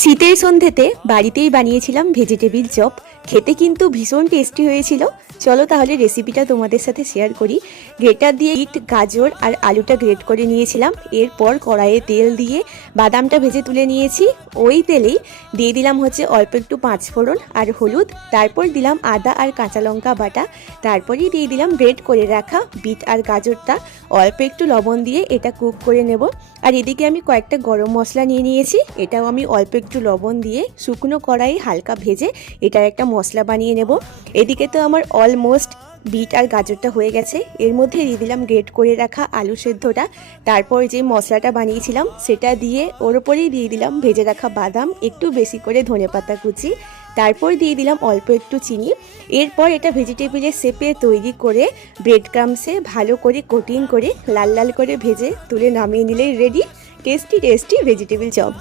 শীতের সন্ধ্যেতে বাড়িতেই বানিয়েছিলাম ভেজিটেবিল চপ। খেতে কিন্তু ভীষণ টেস্টি হয়েছিল। চলো তাহলে রেসিপিটা তোমাদের সাথে শেয়ার করি। গ্রেটার দিয়ে বিট, গাজর আর আলুটা গ্রেট করে নিয়েছিলাম। এরপর কড়াইয়ে তেল দিয়ে বাদামটা ভেজে তুলে নিয়েছি। ওই তেলেই দিয়ে দিলাম অল্প একটু পাঁচফোড়ন আর হলুদ। তারপর দিলাম আদা আর কাঁচা লঙ্কা বাটা। তারপরেই দিয়ে দিলাম গ্রেট করে রাখা বিট আর গাজরটা। অল্প একটু লবণ দিয়ে এটা কুক করে নেব। আর এদিকে আমি কয়েকটা গরম মশলা নিয়ে নিয়েছি। এটাও আমি অল্প একটু লবণ দিয়ে শুকনো কড়াই হালকা ভেজে এটার একটা মশলা বানিয়ে নেব। এদিকে তো আমার অলমোস্ট বিট আর গাজরটা হয়ে গেছে। এর মধ্যে দিয়ে দিলাম গ্রেট করে রাখা আলু সেদ্ধটা। তারপর যে মশলাটা বানিয়েছিলাম সেটা দিয়ে ওর ওপরেই দিয়ে দিলাম ভেজে রাখা বাদাম, একটু বেশি করে ধনেপাতা কুচি। তারপর দিয়ে দিলাম অল্প একটু চিনি। এরপর এটা ভেজিটেবিলের শেপে তৈরি করে ব্রেড ক্রামসে ভালো করে কোটিং করে লাল লাল করে ভেজে তুলে নামিয়ে নিলেই ready tasty tasty vegetable chop.